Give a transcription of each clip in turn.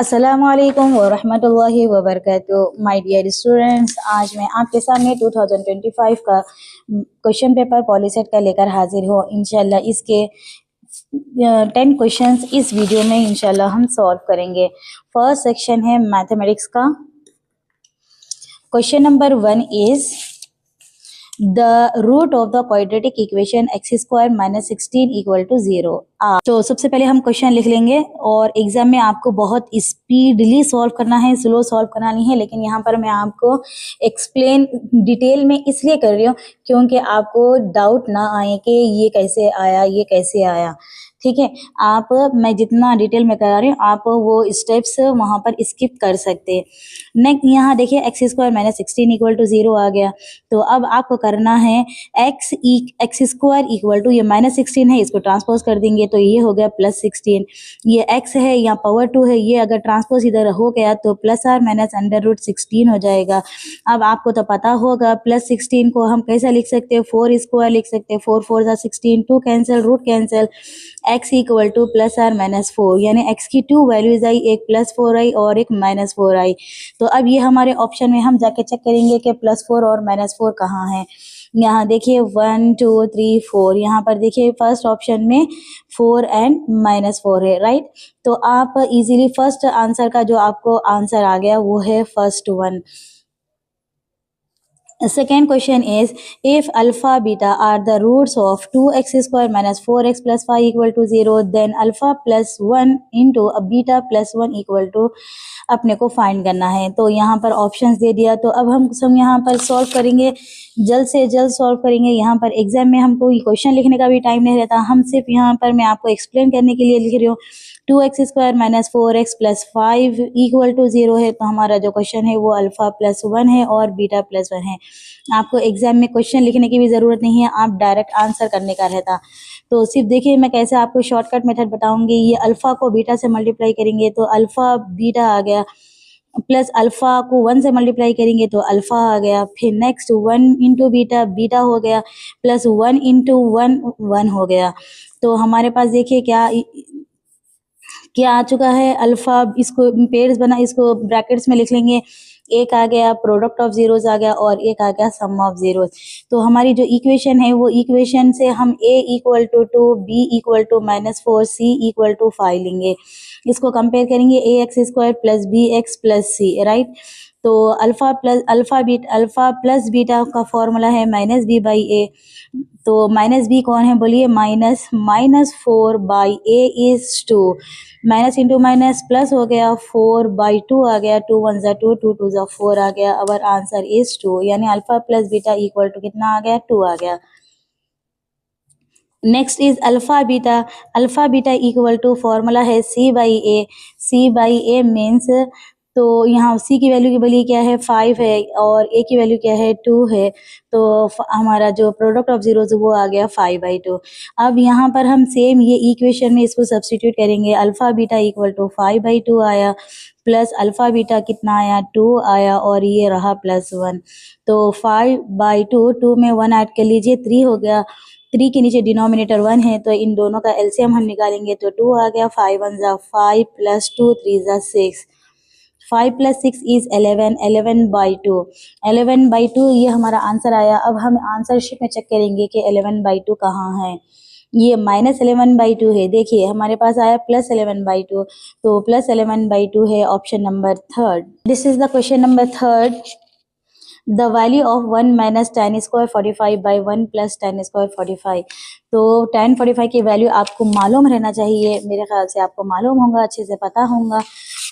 अस्सलामुअलैकुम वरहमतुल्लाहि वबरकातुहू। My dear students, आज मैं आपके सामने 2025 का क्वेश्चन पेपर पॉलीसेट का लेकर हाजिर हूँ। इंशाल्लाह इसके 10 क्वेश्चंस इस वीडियो में इंशाल्लाह हम सॉल्व करेंगे। फर्स्ट सेक्शन है मैथमेटिक्स का। Question number 1 is the root of the quadratic equation x square minus 16 equal to 0। तो सबसे पहले हम क्वेश्चन लिख लेंगे और एग्जाम में आपको बहुत स्पीडली सॉल्व करना है, स्लो सॉल्व करना नहीं है। लेकिन यहाँ पर मैं आपको एक्सप्लेन डिटेल में इसलिए कर रही हूँ क्योंकि आपको डाउट ना आए कि ये कैसे आया, ये कैसे आया। ठीक है, आप मैं जितना डिटेल में करा रही हूँ आप वो स्टेप्स वहाँ पर स्किप कर सकते हैं। नेक्स्ट यहाँ देखिए x square minus 16 equal to 0 आ गया। तो अब आपको करना है एक्स स्क्वायर इक्वल टू ये माइनस 16 है, इसको ट्रांसपोज कर देंगे तो ये हो गया प्लस 16। ये एक्स है यहाँ पावर 2 है, ये अगर ट्रांसपोज इधर हो गया तो plus or minus under root 16 हो जाएगा। अब आपको तो पता होगा प्लस 16 को हम कैसा लिख सकते हैं, 4 स्क्वायर लिख सकते हैं। 4 4 16, 2 cancel, root cancel, x equal to plus or minus 4, यानी x की 2 वैल्यूज आई, एक प्लस 4 आई और एक माइनस 4 आई। तो अब ये हमारे ऑप्शन में हम जाके चेक करेंगे कि प्लस 4 और माइनस 4 कहाँ है। यहाँ देखिए 1 2 3 4, यहाँ पर देखिए फर्स्ट ऑप्शन में 4 एंड माइनस 4 है, राइट। तो आप इजीली फर्स्ट आंसर का जो आपको आंसर आ गया वो है first one. Second question is, if alpha beta are the roots of 2x square minus 4x plus 5 equal to 0, then alpha plus 1 into a beta plus 1 equal to अपने को find करना है। तो यहाँ पर ऑप्शंस दे दिया, तो अब हम यहाँ पर सॉल्व करेंगे, जल्द से जल्द सॉल्व करेंगे। यहाँ पर एग्जाम में हमको क्वेश्चन लिखने का भी टाइम नहीं रहता, हम सिर्फ यहाँ पर मैं आपको एक्सप्लेन करने के लिए लिख रही हूँ। 2x square minus 4x plus 5 equal to 0 है, तो हमारा जो क्वेश्चन है वो अल्फा प्लस 1 है और बीटा प्लस 1 है। आपको एग्जाम में क्वेश्चन लिखने की भी ज़रूरत नहीं है, आप डायरेक्ट आंसर करने का रहता। तो सिर्फ देखिए मैं कैसे आपको शॉर्टकट मेथड बताऊंगी। ये अल्फ़ा को बीटा से मल्टीप्लाई करेंगे तो अल्फ़ा बीटा आ गया, प्लस अल्फ़ा को 1 से मल्टीप्लाई करेंगे तो अल्फ़ा आ गया। फिर नेक्स्ट 1 इंटू बीटा, बीटा हो गया, प्लस 1 इंटू 1 1 हो गया। तो हमारे पास देखिए क्या आ चुका है, अल्फ़ा, इसको पेयर्स बना, इसको ब्रैकेट्स में लिख लेंगे। एक आ गया प्रोडक्ट ऑफ जीरोस आ गया और एक आ गया सम ऑफ जीरोस। तो हमारी जो इक्वेशन है वो इक्वेशन से हम a equal to 2, b equal to minus 4, c equal to 5 लेंगे। इसको कंपेयर करेंगे a x square plus b x plus c, right. तो अल्फ़ा प्लस बीटा का फॉर्मूला है माइनस बी बाई ए। तो माइनस बी कौन है बोलिए, minus 4 by a is 2। Minus into minus plus हो गया, 4 बाई 2 आ गया, 2 1 ज़ा 2, 2 2 ज़ा 4 आ गया। अवर आंसर इज 2, यानी alpha plus beta equal to कितना आ गया, 2 आ गया। Next is alpha beta equal to formula है सी बाई ए मीन्स, तो यहाँ सी की वैल्यू की बली क्या है 5 है और ए की वैल्यू क्या है 2 है। तो हमारा जो प्रोडक्ट ऑफ जीरोस वो आ गया 5/2। अब यहाँ पर हम सेम ये इक्वेशन में इसको सब्स्टिट्यूट करेंगे। अल्फ़ा बीटा इक्वल टू 5/2 आया, प्लस अल्फ़ा बीटा कितना आया 2 आया और ये रहा प्लस 1। तो 5/2, 2 में 1 ऐड कर लीजिए, 3 हो गया। 3 के नीचे डिनोमिनेटर 1 है तो इन दोनों का एलसीएम हम निकालेंगे तो 2 आ गया। 5 1 ज़ा 5 प्लस 2 3 ज़ा 6, 5 प्लस 6 इज 11, 11/2। 11/2 ये हमारा आंसर आया। अब हम आंसर शीट में चेक करेंगे कि 11/2 कहाँ है। ये माइनस 11/2 है, देखिए हमारे पास आया प्लस 11/2, तो प्लस 11/2 है option number third. This is the question number third. The value of 1 minus tan square 45 by 1 plus tan square 45। तो tan 45 की वैल्यू आपको मालूम रहना चाहिए, मेरे ख्याल से आपको मालूम होगा, अच्छे से पता होगा।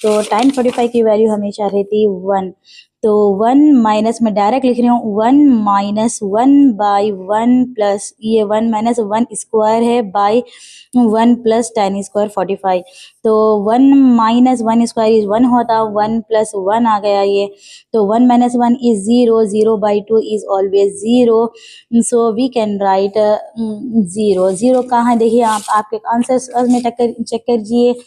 तो tan 45 की वैल्यू हमेशा रहती 1। तो 1 माइनस में डायरेक्ट लिख रही हूँ, 1 माइनस 1 बाई 1 प्लस ये 1 माइनस 1 स्क्वायर है बाई 1 प्लस tan स्क्वायर 45। तो 1 माइनस 1 स्क्वायर इज 1 होता, 1 प्लस 1 आ गया ये। तो 1 minus 1 is 0, 0/2 is always 0, so we can write 0। 0 कहाँ है देखिए, आप आपके आंसर में चेक कीजिए।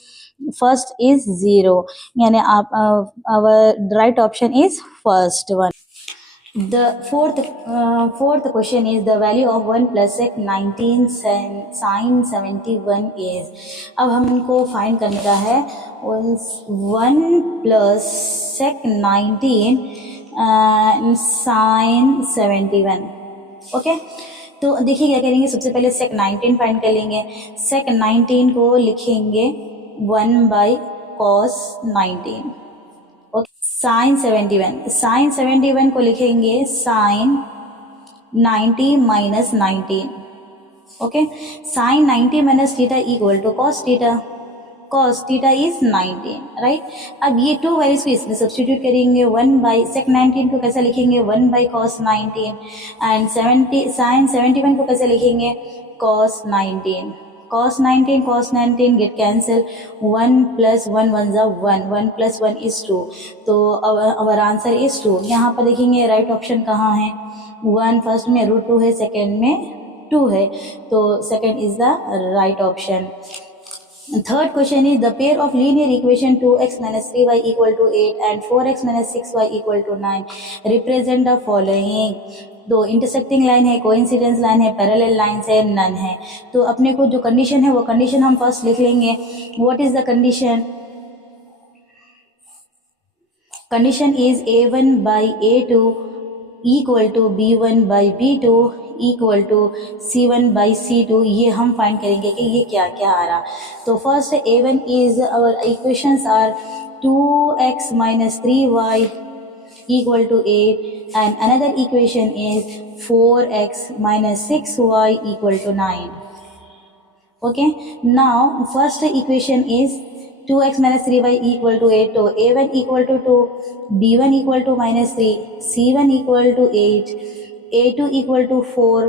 फर्स्ट इज 0, यानी आप our right option is first one. The fourth question is the value of 1 plus sec 19 sin 71 is. अब हम इनको फाइंड करने का है. 1 plus sec 19 sin 71. ओके, तो देखिए क्या करेंगे. सबसे पहले sec 19 फाइंड कर लेंगे. sec 19 को लिखेंगे 1 by cos 19. ओके, साइन 71 को लिखेंगे sine 90 minus 19. Okay, sine 90 minus theta equal to cos theta. Cos theta is 19, right. अब ये टू वैल्यूज को इसमें सब्स्टिट्यूट करेंगे. 1 बाई सेक 19 को कैसे लिखेंगे 1 बाई कॉस 19 एंड साइन 71 को कैसे लिखेंगे cos 19. cos 19 get cancel. 1 plus 1 1 जा 1, 1 plus 1 is 2. तो our answer is 2. यहाँ पर देखेंगे राइट ऑप्शन कहाँ है. 1 फर्स्ट में √2 है, सेकेंड में 2 है, तो second is the right option. Third question is the pair of linear equation 2x minus 3y equal to 8 and 4x minus 6y equal to 9 represent the following. तो intersecting line है, coincidence line है, parallel lines है, none है. तो अपने को जो condition है वो कंडीशन हम फर्स्ट लिख लेंगे. What is the condition? Condition is a1 by a2 equal to b1 by b2 equal to c1 by c2. ये हम फाइंड करेंगे कि ये क्या क्या आ रहा. तो first a1 is our equations are 2x minus 3y equal to 8 and another equation is 4x minus 6y equal to 9. Okay, now first equation is 2x minus 3y equal to 8. तो a1 equal to 2, b1 equal to minus 3, c1 equal to 8, a2 equal to 4,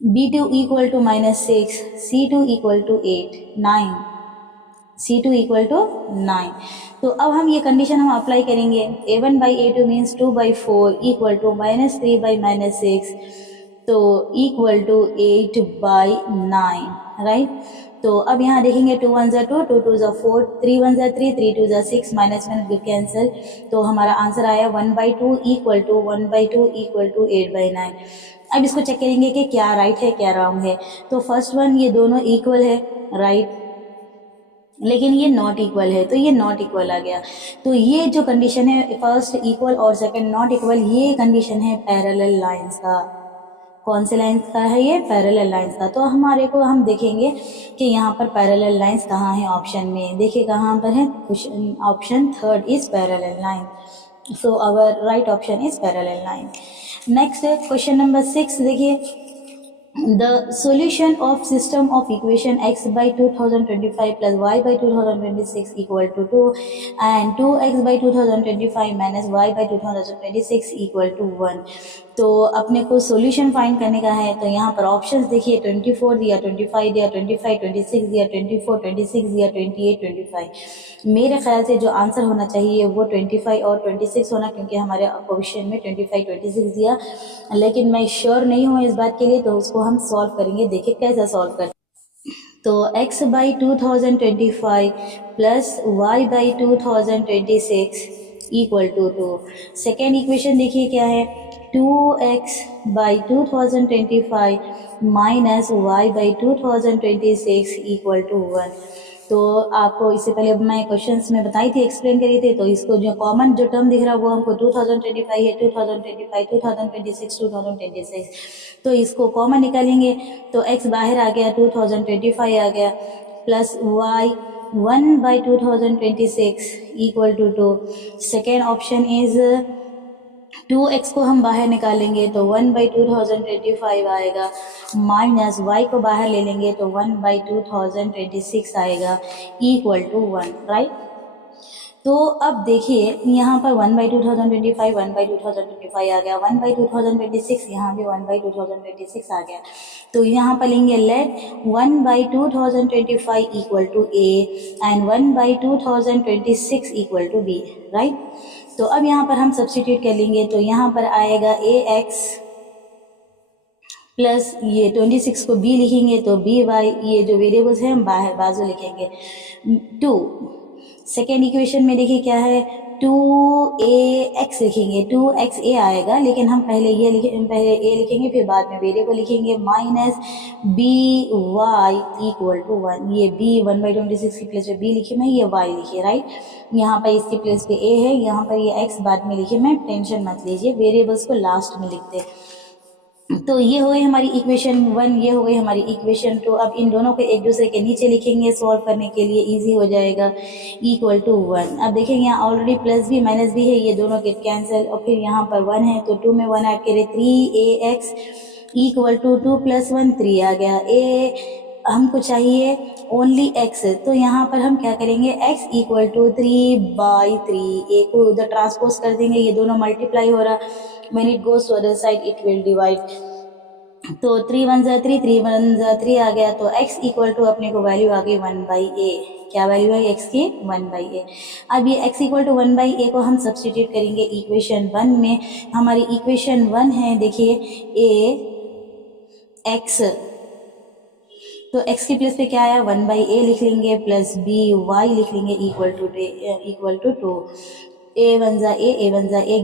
b2 equal to minus 6, c2 equal to 8, 9. c2 equal to 9. तो अब हम ये condition हम apply करेंगे. a1 by a2 means 2 by 4 equal to minus 3 by minus 6, तो equal to 8 by 9, right. तो अब यहाँ देखेंगे 2 1 2, 2 2 4, 3 1 3, 3 2 6, माइनस में कैंसिल. तो हमारा आंसर आया 1 by 2 equal to 1 by 2 equal to 8 by 9. अब इसको चेक करेंगे कि क्या राइट है क्या रॉन्ग है. तो फर्स्ट वन ये दोनों इक्वल है, राइट, लेकिन ये नॉट इक्वल है, तो ये नॉट इक्वल आ गया. तो ये जो कंडीशन है फर्स्ट इक्वल और सेकंड नॉट इक्वल, ये कंडीशन है पैरेलल लाइंस का. कौन से लाइंस का है ये? पैरेलल लाइंस का. तो हमारे को हम देखेंगे कि यहाँ पर पैरेलल लाइंस कहाँ है. ऑप्शन में देखिए कहाँ पर है. Option third is parallel line. So our right option is parallel line. Next question number 6 देखिए. The solution of system of equation x by 2025 plus y by 2026 equal to 2 and 2x by 2025 minus y by 2026 equal to 1. तो अपने को solution find करने का है. तो यहाँ पर ऑप्शंस देखिए 24 दिया, 25 दिया, 25 26 दिया, 24 26 दिया, 28 25. मेरे ख्याल से जो आंसर होना चाहिए वो 25 और 26 होना, क्योंकि हमारे क्वेश्चन में 25 26 दिया, लेकिन मैं श्योर नहीं हूँ इस बात के लिए. तो उसको हम सॉल्व करेंगे. देखिए कैसा सॉल्व करते. तो x by 2025 plus y by 2026 equal to 2. Second equation देखिए क्या है. 2x by 2025 minus y by 2026 equal to 1. तो आपको इससे पहले अब मैं क्वेश्चंस में बताई थी, एक्सप्लेन करी थी. तो इसको जो कॉमन जो टर्म दिख रहा है वो हमको 2025 है, 2025 2026 2026. तो इसको कॉमन निकालेंगे. तो x बाहर आ गया, 2025 आ गया, plus y 1 by 2026 equal to 2. Second option is 2x को हम बाहर निकालेंगे तो 1 by 2025 आएगा, माइनस y को बाहर ले लेंगे तो 1 by 2026 आएगा, इक्वल टू 1, राइट. तो अब देखिए यहाँ पर 1 by 2025 1 by 2025 आ गया, 1 by 2026 यहाँ भी 1 by 2026 आ गया. तो यहाँ पर लेंगे let 1 by 2025 equal to a and 1 by 2026 equal to b, right. तो अब यहाँ पर हम सब्स्टिट्यूट कर लेंगे. तो यहाँ पर आएगा ax प्लस ये 26 को b लिखेंगे तो by, ये जो वेरिएबल्स हैं हम बाहर बाजू लिखेंगे 2. सेकेंड इक्वेशन में देखिए क्या है, 2ax लिखेंगे, 2xa आएगा, लेकिन हम पहले पहले a लिखेंगे फिर बाद में वेरिएबल लिखेंगे, माइनस by इक्वल टू 1, ये b 1/26 की प्लेस पे b लिखे मैं, ये y लिखिए, राइट। यहाँ पर इसकी प्लेस पे a है, यहाँ पर ये x बाद में लिखे मैं, टेंशन मत लीजिए, वेरिएबल्स को लास्ट में लिखते हैं। तो ये हो गई हमारी इक्वेशन 1, ये हो गई हमारी इक्वेशन 2। अब इन दोनों को एक दूसरे के नीचे लिखेंगे सॉल्व करने के लिए, इजी हो जाएगा, इक्वल टू 1। अब देखेंगे यहाँ ऑलरेडी प्लस भी माइनस भी है, ये दोनों गेट कैंसिल, और फिर यहाँ पर 1 है तो 2 में 1 ऐड करें, 3ax इक्वल टू 2 + 1 3 आ गया। हमको चाहिए ओनली x, तो यहाँ पर हम क्या करेंगे, x इक्वल टू 3/3, a को उधर ट्रांसपोज कर देंगे, ये दोनों मल्टीप्लाई हो रहा, when it goes to other side it will divide, तो 3 1 जा 3, 3 1 जा 3 आ गया, तो x इक्वल टू अपने को वैल्यू आ गई 1/a। क्या वैल्यू है x की, 1/a। अब ये x इक्वल टू 1/a को हम सब्सटीट्यूट करेंगे इक्वेशन 1 में। हमारी इक्वेशन 1 है, देखिए a x, तो x की प्लेस पे क्या आया, 1/a लिख लेंगे, प्लस b y लिख लेंगे, इक्वल टू 2। a 1 जा a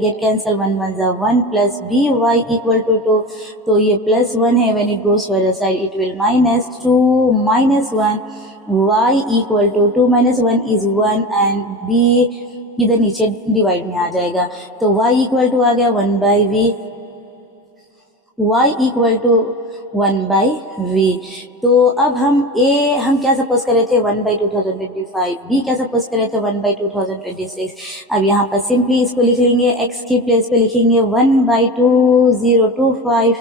गेट कैंसल, 1 1 जा 1, plus b y equal to 2, तो ये प्लस 1 है, when it goes to other side it will minus 2 - 1, y equal to 2 - 1 is 1, and b इधर नीचे डिवाइड में आ जाएगा, तो y इक्वल टू आ गया 1/v, y equal to 1/v। तो अब हम क्या सपोज कर रहे थे, 1/2025, b क्या सपोज कर रहे थे, 1/2026। अब यहाँ पर सिंपली इसको लिख लेंगे, x की प्लेस पे लिखेंगे 1/2025,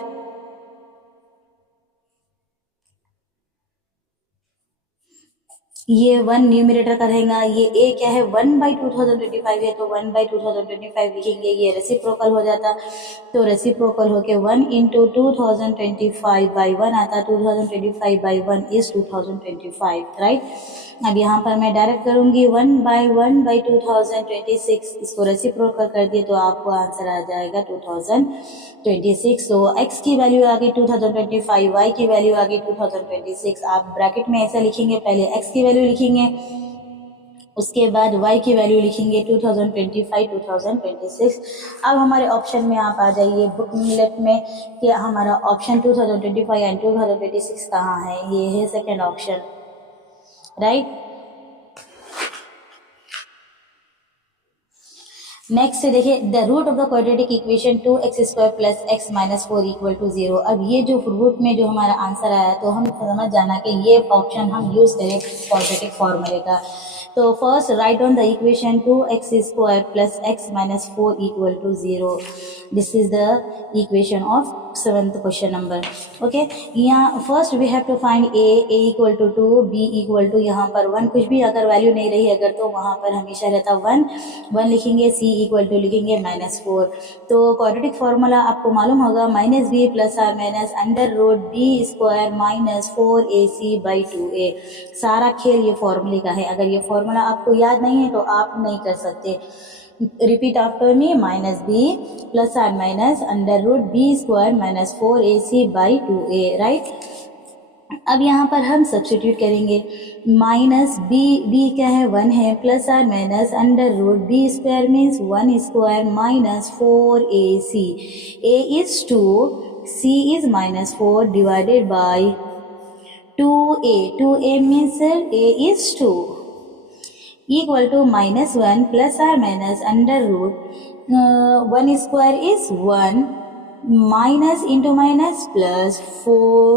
ये 1 न्यूमरेटर का रहेगा, ये a क्या है, 1/2025 है, तो 1/2025 लिखेंगे, ये रेसिप्रोकल हो जाता, तो रेसिप्रोकल होके 1 × 2025/1 आता, 2025/1 इज 2025, राइट। अब यहाँ पर मैं डायरेक्ट करूँगी 1/1/2026, इसको रेसिप्रोकल कर दिए तो आपको आंसर आ जाएगा 2026। तो x की वैल्यू आ गई 2025, y की वैल्यू आ गई 2026। आप ब्रैकेट में ऐसा लिखेंगे, पहले x की वैल्यू लिखेंगे, उसके बाद y की वैल्यू लिखेंगे 2025 2026। अब हमारे ऑप्शन में आप आ जाइए बुक लेफ्ट में कि हमारा ऑप्शन 2025 एंड 2026 कहाँ है, ये है सेकेंड ऑप्शन, राइट। नेक्स्ट देखिए, the root of the quadratic equation 2x² + x - 4 = 0। अब ये जो रूट में जो हमारा आंसर आया, तो हम समझ जाना कि ये ऑप्शन हम यूज करें क्वाड्रेटिक फॉर्मूले का। तो first write on the equation 2x² + x - 4 = 0। This is the equation of 7th question number, okay. यहाँ first we have to find a equal to 2, b equal to यहाँ पर 1, कुछ भी अगर वैल्यू नहीं रही अगर तो वहाँ पर हमेशा रहता 1 लिखेंगे, c इक्वल टू लिखेंगे -4। तो क्वाड्रेटिक फार्मूला आपको मालूम होगा, -b + or -√b² - 4ac/2a। सारा खेल ये फॉर्मूले का है, अगर ये फॉर्मूला आपको याद नहीं है तो आप नहीं कर सकते। Repeat after me, -b + or -√b² - 4ac/2a, right. अब यहाँ पर हम सब्स्टिट्यूट करेंगे, -b क्या है, 1 है, + or -√b² means 1² - 4ac, a is 2, c is -4 divided by 2a, 2a means a is 2, equal to -1 + or √1² is 1, minus into minus plus 4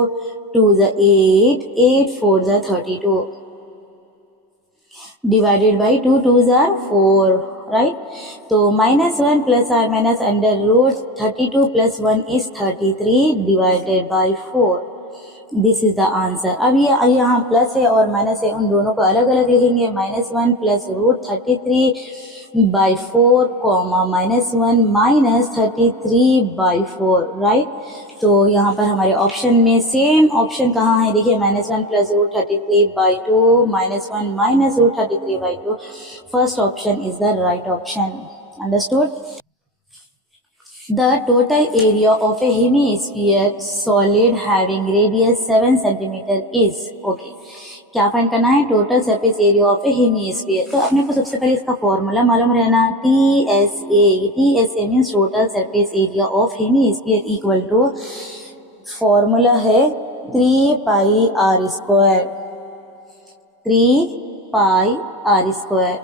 2s are 8, 8 4s are 32, divided by 2 2s are 4, right? तो -1 + or -√32 + 1 is 33 divided by 4. This is the answer. अब ये यहाँ plus है और minus है, उन दोनों को अलग अलग लिखेंगे, -1 + √33/4, -1 - 33/4, राइट। तो यहाँ पर हमारे ऑप्शन में सेम ऑप्शन कहाँ है, देखिए -1 + √33/2, -1 - √33/2, first option is the right option, understood. The total area of a hemisphere solid having radius 7 cm is, okay, क्या फाइंड करना है, total surface area of A hemisphere. तो अपने को सबसे पहले इसका फॉर्मूला मालूम रहना, TSA means total surface area of hemisphere equal to, formula है 3πr², 3πr²,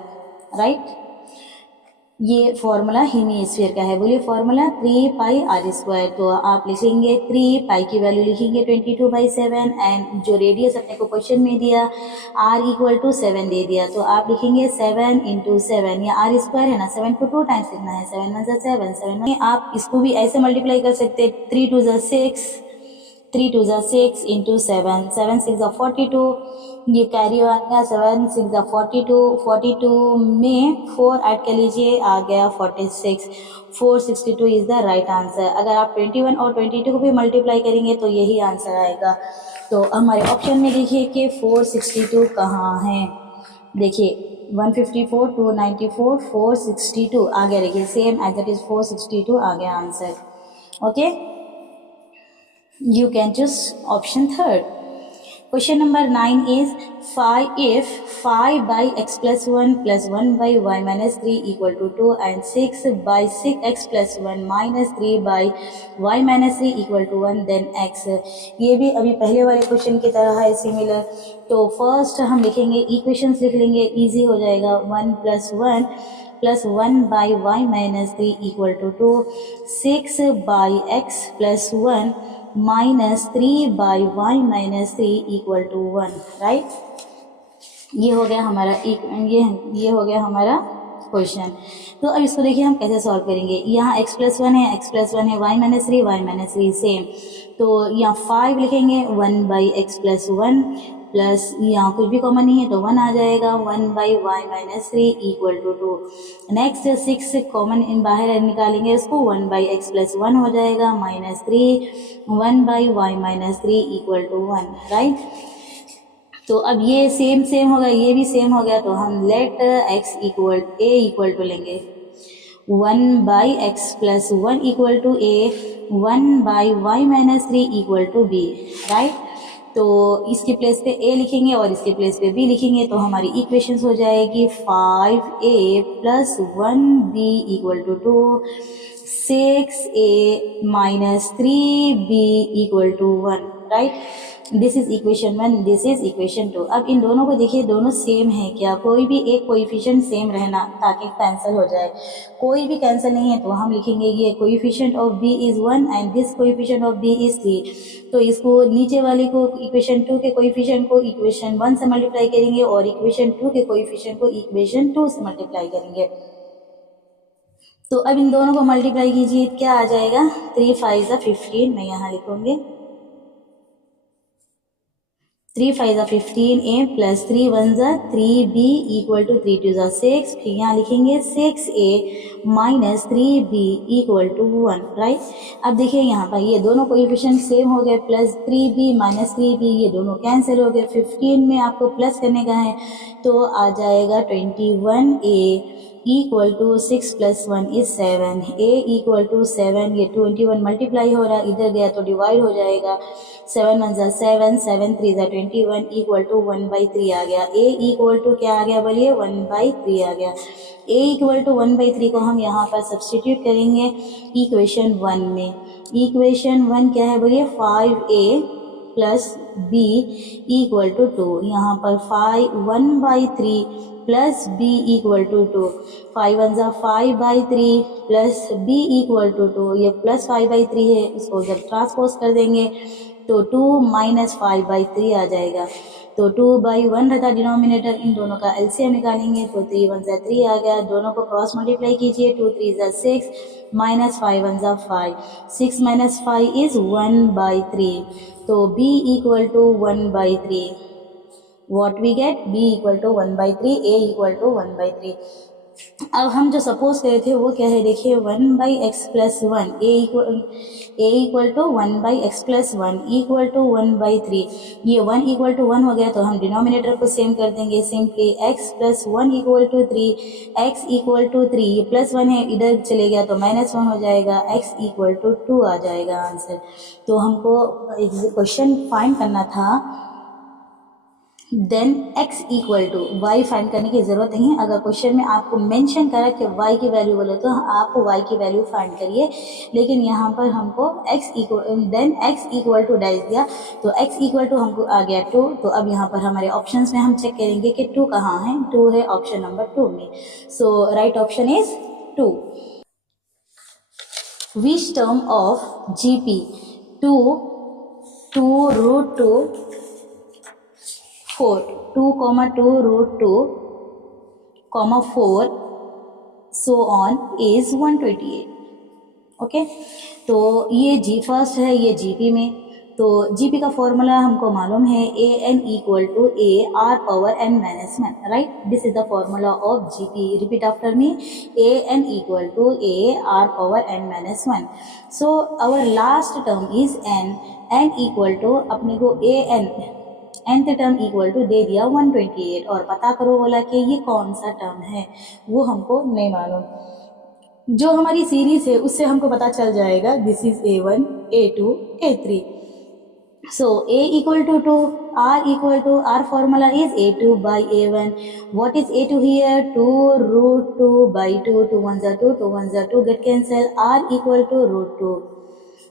राइट। ये फॉर्मूला हेमिस्फीयर का है, बोलिए फॉर्मूला 3πr²। तो आप लिखेंगे 3 पाई की वैल्यू लिखेंगे 22/7 एंड जो रेडियस अपने को क्वेश्चन में दिया r इक्वल टू 7 दे दिया, तो आप लिखेंगे 7 × 7, या r² है ना, 7 को 2 टाइम्स लिखना है, 7 1 = 7, 7 1। आप इसको भी ऐसे मल्टीप्लाई कर सकते हैं, 3 2 = 6, 3 2 = 6 × 7, 7 6 = 42, ये कैरी आ गया, 7 6 = 42, 42 में 4 ऐड कर लीजिए, आ गया 46, 462 इज द राइट आंसर। अगर आप 21 और 22 को भी मल्टीप्लाई करेंगे तो यही आंसर आएगा। तो हमारे ऑप्शन में देखिए कि 462 कहाँ है, देखिए 154, 294, 462 आ गया, देखिए सेम एज इट इज 462 आ गया answer. Okay, you can choose option third. Question number 9 is if 5 by x plus 1 plus 1 by y minus 3 equal to 2 and 6 by 6x plus 1 minus 3 by y minus 3 equal to 1 then x। ये भी अभी पहले वाले question की तरह है similar. तो first हम लिखेंगे, इक्वेशंस लिख लेंगे, इजी हो जाएगा। 1 + 1 plus 1 by y minus 3 equal to 2, 6 by x plus 1 minus 3 by y minus 3 equal to 1, right. ये हो गया हमारा ये हो गया हमारा क्वेश्चन। तो अब इसको देखिए हम कैसे सॉल्व करेंगे। यहाँ x + 1 है, x + 1 है, y - 3 सेम। तो यहाँ 5 लिखेंगे, 1 by x plus 1 प्लस यहाँ कुछ भी कॉमन नहीं है तो 1 आ जाएगा, 1 by y - 3 equal to 2। Next 6 common in बाहर निकालेंगे, इसको 1 by x plus 1 हो जाएगा, -3, 1 by y - 3 equal to 1, right. तो अब ये सेम होगा, ये भी सेम हो गया, तो हम लेट x इक्वल टू लेंगे 1 by x plus 1 equal to a, 1 by y - 3 equal to b, right. तो इसके प्लेस पे a लिखेंगे और इसके प्लेस पे b लिखेंगे, तो हमारी इक्वेशंस हो जाएगी 5a plus 1b equal to 2, 6a minus 3b equal to 1, right. This is equation 1, this is equation 2। अब इन दोनों को देखिए, दोनों सेम है क्या, कोई भी एक कोएफिशिएंट सेम रहना ताकि कैंसिल हो जाए। कोई भी कैंसिल नहीं है तो हम लिखेंगे ये coefficient of b is 1 and this coefficient of b is 3। तो इसको नीचे वाले को इक्वेशन 2 के कोएफिशिएंट को इक्वेशन 1 से मल्टीप्लाई करेंगे और इक्वेशन 2 के कोएफिशिएंट को इक्वेशन 2 से मल्टीप्लाई करेंगे। तो अब इन दोनों को मल्टीप्लाई कीजिए, क्या आ जाएगा, 3 5 = 15, मैं यहाँ लिखूंगी 3 5 = 15a plus 3 1 = 3b equal to 3 2 = 6। फिर यहाँ लिखेंगे 6a minus 3b equal to 1, right. अब देखिए यहाँ पर ये दोनों कोएफिशिएंट सेम हो गए, प्लस 3b माइनस 3b ये दोनों कैंसिल हो गए। 15 में आपको प्लस करने का है तो आ जाएगा 21a equal to 6 plus 1 is 7, a equal to 7, ये 21 मल्टीप्लाई हो रहा, इधर गया तो डिवाइड हो जाएगा, 7 1 = 7, 7 3 = 21 equal to 1/3 आ गया। a equal to क्या आ गया, बोलिए 1/3 आ गया। a equal to 1/3 को हम यहाँ पर सब्सटीट्यूट करेंगे इक्वेशन 1 में। इक्वेशन 1 क्या है, बोलिए 5a plus b equal to 2। यहाँ पर 1/3 plus b equal to 2, 5 1 = 5/3 plus b equal to 2, ये प्लस 5/3 है, इसको जब ट्रांसपोज कर देंगे तो 2 minus 5/3 आ जाएगा। तो 2/1 रहता डिनोमिनेटर, इन दोनों का एलसीएम निकालेंगे तो 3 1 = 3 आ गया। दोनों को क्रॉस मल्टीप्लाई कीजिए, 2 3 = 6 minus 5 1 = 5, 6 minus 5 is 1/3। तो b equal to 1/3, what we get, b equal to 1/3, a equal to 1/3। अब हम जो सपोज करे थे वो क्या है, देखिए 1/x plus 1, a equal to 1/x plus 1 equal to 1/3। ये 1 equal to 1 हो गया तो हम डिनोमिनेटर को सेम कर देंगे, simply x plus 1 equal to 3, x equal to 3, ये प्लस 1 है, इधर चले गया तो -1 हो जाएगा, x equal to 2 आ जाएगा आंसर। तो हमको क्वेश्चन फाइंड करना था then x equal to y find करने की ज़रूरत नहीं है। अगर क्वेश्चन में आपको मेंशन करा कि y की वैल्यू बोले तो आप y की वैल्यू फाइंड करिए, लेकिन यहाँ पर हमको then x equal to dash दिया, तो x इक्वल टू हमको आ गया 2। तो अब यहाँ पर हमारे ऑप्शंस में हम चेक करेंगे कि 2 कहाँ है। 2 है ऑप्शन नंबर 2 में। So right option is 2। Which term of GP 2 root 2 4 2 root 2 4 so on is 128। Okay, तो ये जी फर्स्ट है, ये जीपी में। तो जीपी का फॉर्मूला हमको मालूम है an equal to a r power n minus 1, right. This is the formula of GP. Repeat after me, an equal to a r power n minus 1। So our last term is n equal to अपने को nth term equal to दे दिया 128, और पता करो बोला कि ये कौन सा टर्म है, वो हमको नहीं मालूम। जो हमारी सीरीज है उससे हमको पता चल जाएगा this is a1 a2 a3। So a equal to 2, r equal to, our formula is a2 by a1. What is a2 here? 2 root 2 by 2, 2 1s are 2, 2 1s are 2, get cancel, r equal to root 2.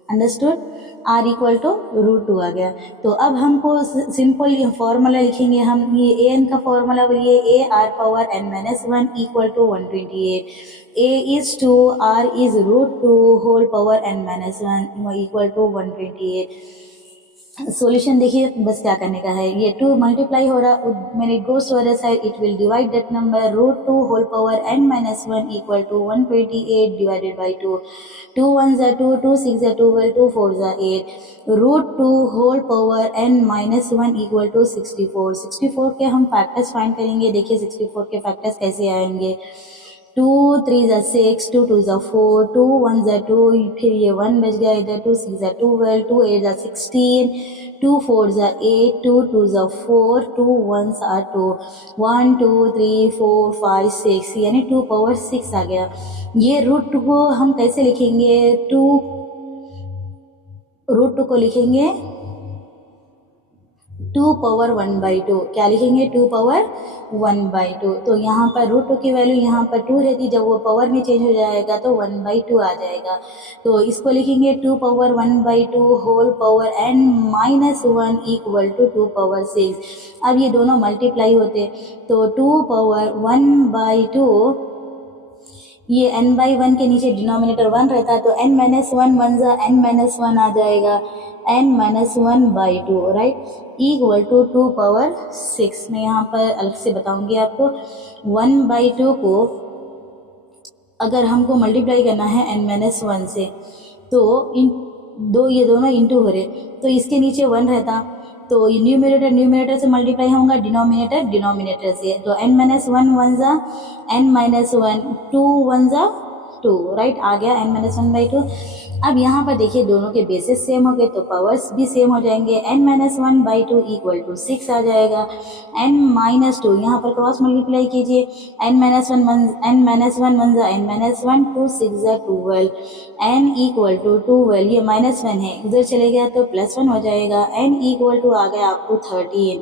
Understood, r equal to root 2 आ गया। तो अब हमको simple formula लिखेंगे हम। ये an का formula बोलिए a r power n minus 1 equal to 128। a is 2, r is root 2 whole power n minus 1 equal to 128। Solution देखिए, बस क्या करने का है, ये 2 मल्टीप्लाई हो रहा, मैंने it goes to other side, it will divide that number. Root 2 whole power n minus 1 equal to 128 divided by 2। 2 1s are 2, 2 6s are 12, 2 4s are 8। Root 2 whole power n minus 1 equal to 64। 64 के हम factors find करेंगे। देखिए 64 के factors कैसे आएंगे। 2 3s are 6, 2 2s are 4, 2 1s are 2, फिर ये 1 बच गया इधर, 2 6s are 12, 2 8s are 16, 2 4s are 8, 2 2s are 4, 2 1s are 2, 1 2 3 4 5 6, यानी 2 पावर 6 आ गया। ये रूट 2 को हम कैसे लिखेंगे? रूट 2 को लिखेंगे 2 पावर 1 बाई 2। क्या लिखेंगे? 2 पावर 1 बाई 2। तो यहाँ पर रूट 2 की वैल्यू यहाँ पर 2 रहती, जब वो पावर में चेंज हो जाएगा तो 1 बाई 2 आ जाएगा। तो इसको लिखेंगे 2 power 1 by 2 whole power n minus 1 equal to 2 power 6। अब ये दोनों मल्टीप्लाई होते, तो 2 पावर 1 बाई 2, ये n बाई 1 के नीचे डिनोमिनेटर 1 रहता है, तो n माइनस 1 1 जा n माइनस 1 आ जाएगा, n minus 1 by 2, right, equal to 2 power 6। मैं यहाँ पर अलग से बताऊंगी आपको। 1 बाई 2 को अगर हमको मल्टीप्लाई करना है n माइनस 1 से, तो ये दोनों इंटू हो रहे, तो इसके नीचे 1 रहता, तो न्यूमरेटर से मल्टीप्लाई होगा डिनोमिनेटर से, तो n माइनस 1 1 जा n माइनस 1, 2 1 जा 2, राइट, आ गया n माइनस 1 बाई 2। अब यहाँ पर देखिए दोनों के बेसिस सेम हो गए, तो पावर्स भी सेम हो जाएंगे। n minus 1 by 2 equal to 6 आ जाएगा। n माइनस 2 यहाँ पर क्रॉस मल्टीप्लाई कीजिए, n माइनस 1 n माइनस 1 1 जा n माइनस 1, 2 6 जा 12, n इक्वल टू 12, ये माइनस 1 है, उधर चले गया तो प्लस 1 हो जाएगा। n इक्वल टू आ गया आपको 13,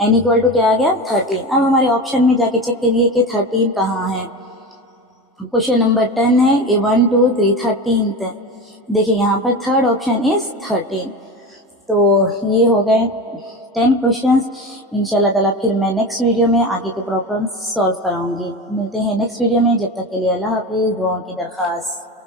n इक्वल टू क्या आ गया? 13। अब हमारे ऑप्शन में जाके चेक करिए कि 13 कहाँ है। क्वेश्चन नंबर 10 है, ए 1 2 3 13th। देखिए यहाँ पर थर्ड ऑप्शन इज 13। तो ये हो गए 10 क्वेश्चंस। इंशाल्लाह ताला फिर मैं नेक्स्ट वीडियो में आगे के प्रॉब्लम्स सॉल्व कराऊंगी। मिलते हैं नेक्स्ट वीडियो में, जब तक के लिए अल्लाह हाफिज़। दुआओं की दरख्वास्त।